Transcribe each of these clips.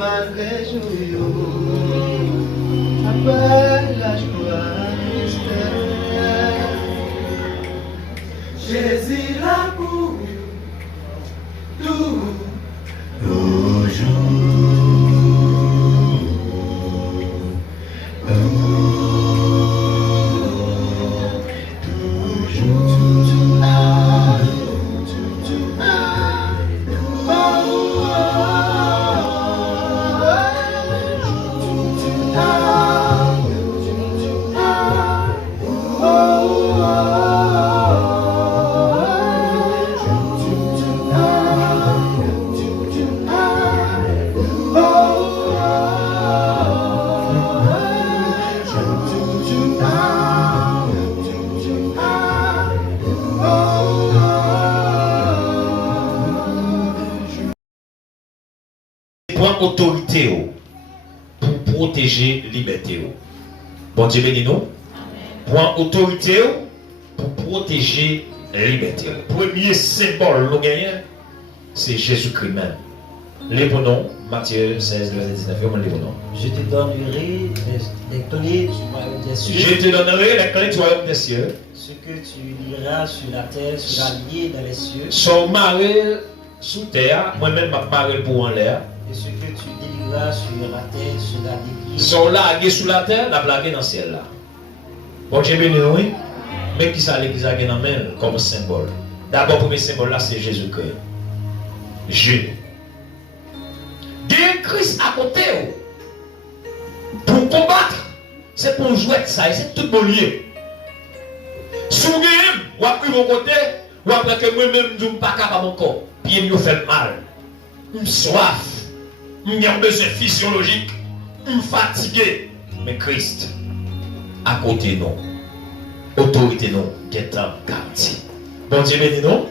malgré joyeux, après la joie mystère. Jésus là pour tout, toujours. Autorité pour protéger liberté. Bon Dieu béni nous. Point autorité pour protéger liberté. Premier symbole nous gagnons, c'est Jésus-Christ même. Les noms, Matthieu 16, verset 19, les noms. Je te donnerai les clés du royaume des cieux. Je te donnerai les clés du royaume des cieux. Ce que tu liras sur la terre sera lié dans les cieux. Son mari sous terre, moi-même ma marée pour en l'air. Et ce que tu délivreras sur la terre sera délié. Sont largués sous la terre, la blague dans le ciel là. Bon Dieu béni oui. Mais qui ça l'église a dans main comme symbole. D'abord, le premier symbole là, c'est Jésus-Christ. Jésus. Dieu Christ à côté pour combattre, c'est pour jouer ça, c'est tout bon lié. Si vous ou après mon côté, ou après que moi-même je ne suis pas capable encore, puis il me fait mal. Je suis soif, je suis besoin physiologique, je suis fatigué. Mais Christ, à côté non, autorité non, guettant garantie. Bon Dieu béni non,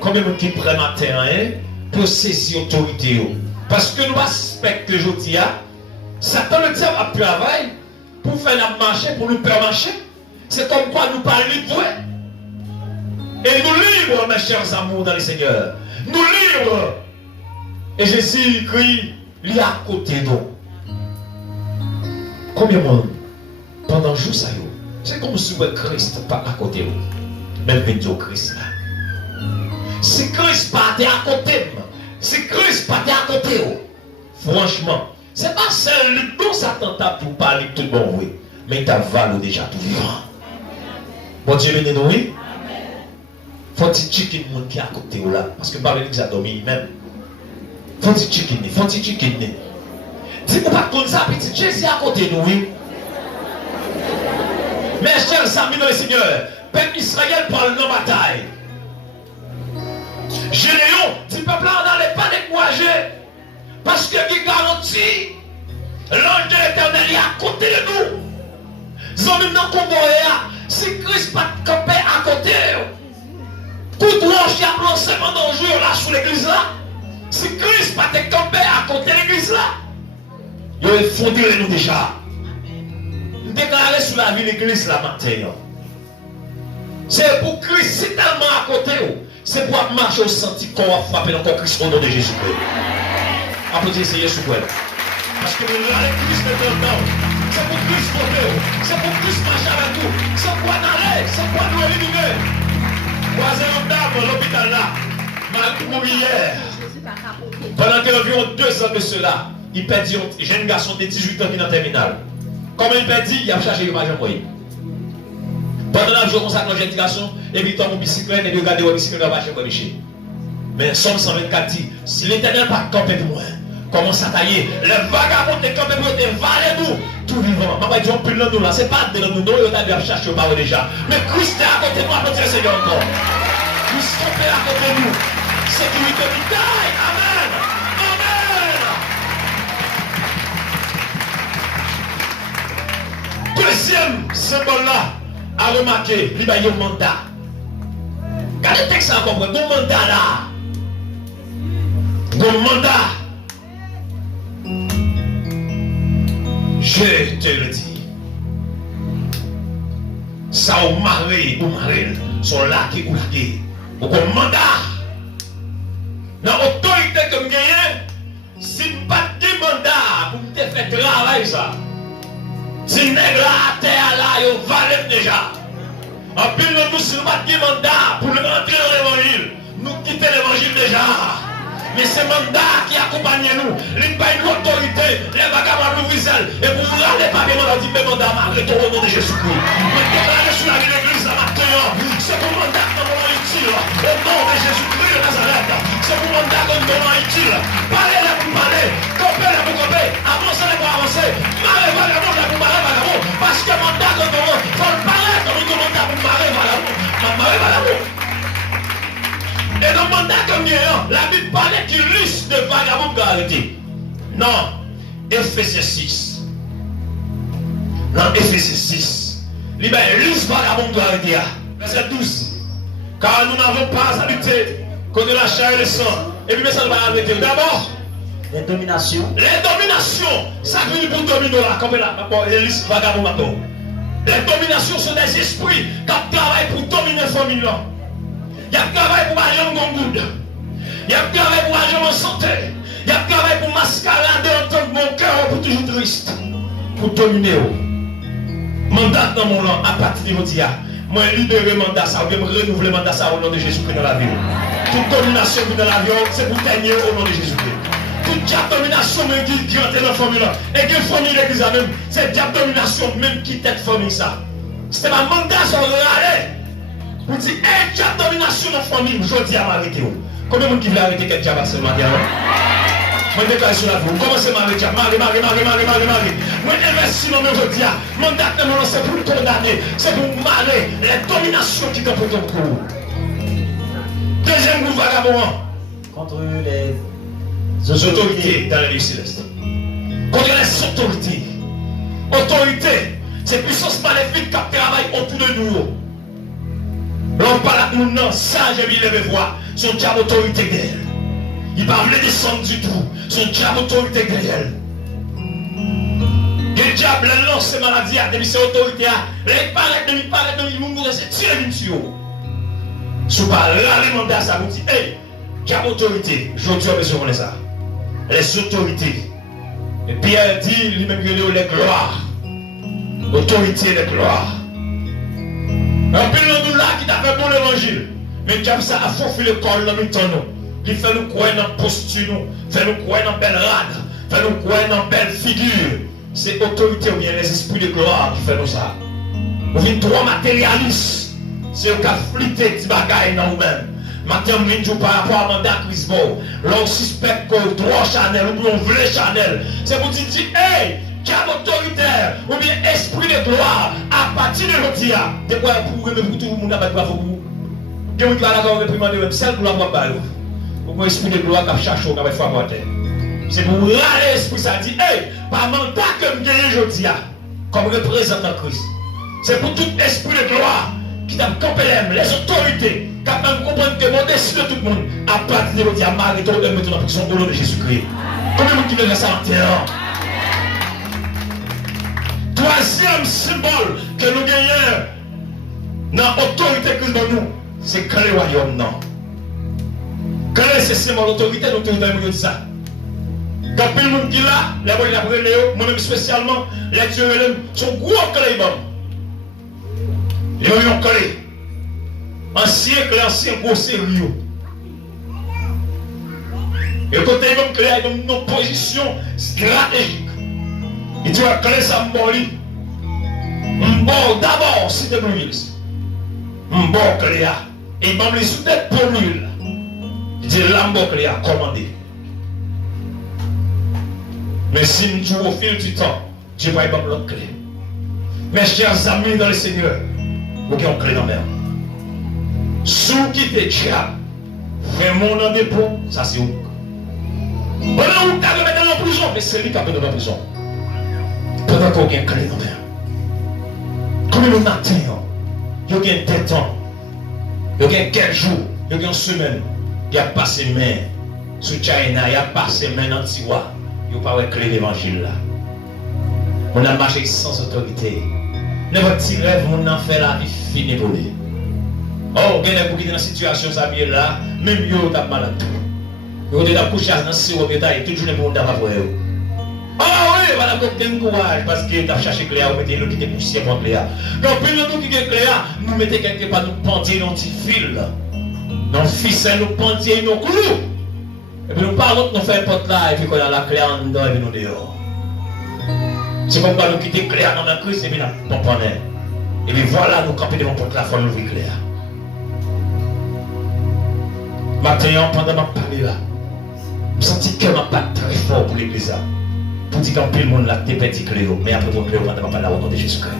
combien de gens qui prennent matin pour saisir l'autorité? Parce que nous respectons aujourd'hui, Satan le diable a pu travailler pour faire notre marché, pour nous faire marcher. C'est comme quoi nous parlons libre. Et nous libres, mes chers amours dans le Seigneur. Nous libres. Et Jésus crie, il est à côté de nous. Combien de monde pendant le jour, ça y est, c'est comme si Christ pas à côté de nous. Même vidéo Christ là. Si Christ pas à côté, si Christ pas à côté, franchement, c'est pas seul dont Satan t'a pour parler tout le monde, oui. Mais il t'a valu déjà tout vivant. Bon Dieu béni nous, oui. Faut-il checker le monde qui est à côté là. Parce que par l'église a dormi même. Faut-il checker, faut-il checker. Si vous ne pas comme ça, petit Jésus à côté de nous, oui. Mes chers amis dans le Seigneur, peuple Israël parle dans la bataille. Généon, dit peuple là, n'allez pas décourager. Parce que il garantit, l'ange de l'éternel est à côté de nous. Zombi dans le combat, si Christ pas campé à côté, tout l'ange qui a lancé pendant le jour là sous l'église là, si Christ pas campé à côté de l'église là, il a fondé nous déjà. Nous déclarons sur la vie de l'église là matin. C'est pour Christ, c'est tellement à côté, c'est pour marcher au senti qu'on va frapper encore Christ au nom de Jésus-Christ. Applaudissez Jésus pour elle. Parce que nous allons Christ dedans. C'est pour Christ côté, c'est pour Christ marcher avec nous. C'est pour aller, c'est pour nous éliminer. Voisin en dame, l'hôpital là, mal pour hier. Pendant qu'il y a environ 2 ans de cela, il perdit un jeune garçon de 18 ans qui est en terminale. Comment il perdit, il a chargé le major moyen. Pendant la journée, on s'accroche à l'éducation, et puis il tombe en bicyclette, et puis regarde la bicyclette, on va chez Michel. Mais Somme 124 dit, si l'éternel n'a pas campé pour moi, commence à tailler. Les vagabonds de campé pour te valer nous, tout vivant. Je vais dire, on peut nous là, c'est pas de nous, nous, on a cherché au parole déjà. Mais Christ est à côté de nous, à côté du Seigneur encore. Christ est à côté de nous. Sécurité vitale. Amen. Amen. Deuxième symbole là, à remarquer, il y a un mandat. Regardez le texte encore, un mandat là. Un mandat. Je te le dis. Ça au mari ou marine sont là qui ou laqués. Au mandat. Dans l'autorité que je gagne, si je n'ai pas de mandat, bagaille ça. Si nègre à terre là, yo valait déjà. En plus, nous sommes pas de mandat pour rentrer dans l'évangile. Nous quittons l'évangile déjà. Mais c'est mandat qui accompagne nous. Il n'y a pas une autorité. Les vagabonds nous visent. Et pour vous aller pas bien, on dit, mais mandat, malgré tout, au nom de Jésus-Christ. Mais déclarer sur la vie de l'église là maintenant, c'est pour mandat que nous avons utile. Au nom de Jésus-Christ de Nazareth. C'est pour mandat que nous avons utile. Parlez là pour parler. Copez là pour coper. Avancez là pour avancer. Marrez vagabond là pour marrer vagabond. Parce que mandat que nous avons, il faut le parler comme nous mandat pour marrer vagabond. Marrer vagabond. Et dans le mandat comme gagnant, la Bible parlait d'une liste de vagabonds qui arrêtés. Non, Ephésiens 6. Non, Ephésiens 6. Il y a une liste de vagabonds qui arrêtés. Verset 12. Car nous n'avons pas à lutter contre la chair et le sang. Et puis, ça va arrêter. D'abord, les dominations. Les dominations, ça veut dire pour dominer là, comme là, les listes vagabonds maintenant. Les dominations sont des esprits qui travaillent pour dominer la famille là. Il y a travail pour agir en good. Il y a travail pour agir en santé. Il y a travail pour mascarader en tant que mon cœur pour toujours triste. Pour dominer. Mandat dans mon nom, à partir de aujourd'hui, moi libérer mandat ça, ou bien renouveler mandat ça au nom de Jésus-Christ dans la vie. Toute domination dans la vie, c'est pour gagner au nom de Jésus-Christ. Toute diable domination même qui rentre dans la famille là. Et que la famille l'église même, c'est diable domination même qui tête famille ça. C'était ma mandat sur le aller. Vous dites, hey, diable domination dans la famille, je dis à m'arrêter. Combien de monde qui veut arrêter quel diable seulement? Moi, je déclare sur la vie. Commencez à m'arrêter. Marie. Moi, investis dans mes aujourd'hui. Mandat de mon c'est pour le condamner. C'est pour marrer les dominations qui sont pour ton cours. Deuxième groupe vagabond. Contre les autorités dans les lieux célestes. Contre les autorités. Autorité, c'est puissance maléfique qui travaille autour de nous. L'on parle à nous, non, ça, j'ai mis les voix. Son diable autorité d'elle. Il ne va pas descendre du tout. Son diable autorité d'elle. Le diable lance ses maladies, depuis ses autorités. Il paraît, il mourra, c'est tiré d'une sur eux. Si vous parlez les mandats, ça vous dit, hey, diable autorité, je dis besoin de ça. Les autorités. Et Pierre dit, lui-même, il y a les gloires. Autorité et les gloires. Un peu de nous là qui t'a fait bon l'évangile. Mais diable ça a faufilé le corps dans le temps. Il fait nous croire dans la posture, fait nous croire dans la belle rade, fait nous croire dans la belle figure. C'est l'autorité ou bien les esprits de gloire qui fait nous ça. Vous venez trop matérialiste. C'est eux qui ont flitté des bagailles dans vous-même. Maintenant, je dis par rapport à mandat Crisbo. L'on suspecte qu'on droit Chanel ou bien on veut Chanel. C'est pour dire, hey, diable autoritaire ou bien esprit de gloire à partir de l'autre. De quoi pour tout le monde n'a pas de quoi vous. De vous qui va la réprimander même celle pour la voir par vous. Pour l'esprit de gloire qui cherche au travail fois à terre. C'est pour râler l'esprit, ça dit, hey, par mandat que je gagne aujourd'hui, comme représentant Christ. C'est pour tout esprit de gloire qui t'a campé les autorités, qui a même compris que mon décide de tout le monde, à partir de l'aujourd'hui, à m'arrêter et mettre en prison au nom de Jésus-Christ. Combien de monde qui veut ça en terre? Troisième symbole que nous gagnons dans l'autorité Christ dans nous, c'est que le royaume, non. Quel est ce symbole d'autorité? Nous dit ça. Quand le monde qui est là, les gens qui l'ont moi-même spécialement, les dieux sont gros clés. Ils ont collé. Ancien gros sérieux. Et côté ils ont clé, ils ont une position stratégique. Ils disent clé ça m'boli. M'bol d'abord, si de l'huile. M'bol clé. Et ils m'ont les sous-têtes pour l'huile. Il dit l'ambok les a commandé. Mais si nous jouons au fil du temps, Dieu va y avoir l'autre clé. Mes chers amis dans le Seigneur, vous avez une clé dans la main. Si vous quittez diable, vraiment dans des ponts, ça c'est où? Pendant que vous avez mettre dans la prison, mais c'est lui qui a mis dans la prison. Pendant que vous avez une clé dans la main. Comme nous n'attendons, vous avez un temps, vous avez quelques jours, vous avez une semaine. Il y a passé main sous China, il y a passé main dans Tiwa. Il n'y a pas de clé d'évangile là. On a marché sans autorité. N'importe qui rêve, on a fait la vie finie pour lui. Oh, il y a des gens qui sont dans la situation, ça vient là, même eux, ils sont malades. Ils ont couché dans ce détail, toute journée pour nous d'avoir. Ah oui, voilà aucun courage parce que tu as cherché Cléa, vous mettez le qui était poussière pour Cléa. Donc, puis nous qui est Cléa, nous mettez quelque part, nous pendier dans petit fil. Dans le ficelle, nous pendier nos clous. Et puis nous parlons, nous faisons un pote là, et puis qu'on a la Cléa en dedans, et puis nous dehors. C'est comme quand nous quittons Cléa dans la crise, et puis nous comprenons. Et puis voilà, nous camper devant porte la fois, nous ouvrir Cléa. Maintenant, pendant ma parler là, je sens que ma patte très fort pour l'église. Pour dire qu'un peu le monde là, t'es petit Cléo, mais après ton Cléo, pendant ma parler là, au nom de Jésus-Christ.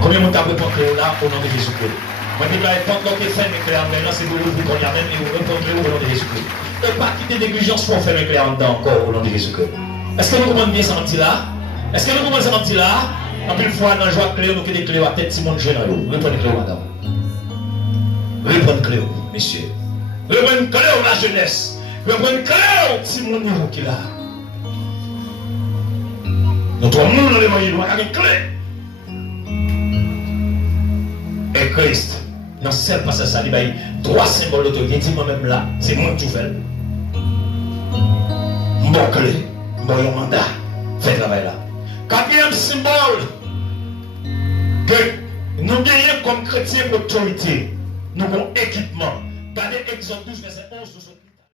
Combien de monde t'a pris pour Cléo là, au nom de Jésus-Christ? Moi, je ne vais pas encore faire mes Cléo, mais là, c'est pour vous qu'on y a même, et vous répondrez au nom de Jésus-Christ. Ne pas quitter négligence pour faire mes Cléo en dedans encore, au nom de Jésus-Christ. Est-ce que nous comprenons bien ça, petit là? Est-ce que nous comprenons ça, petit là? En plus, fois, dans le joie Cléo, nous avons des Cléo à tête, Simon jeune à l'eau. Reprenez Cléo, madame. Reprenez Cléo, messieurs. Reprenez Cléo, la jeunesse. Reprenez Cléo, Simon niveau qui là. Notre monde dans l'évangile, on a une clé. Et Christ, dans ce seul passage, ça dit, trois symboles d'autorité, moi-même là, c'est moi qui fais. Mon clé, mon mandat, fait travail là. Quatrième symbole que nous gagnons comme chrétiens autorité, nous avons équipement. Regardez Exode 12, verset 11.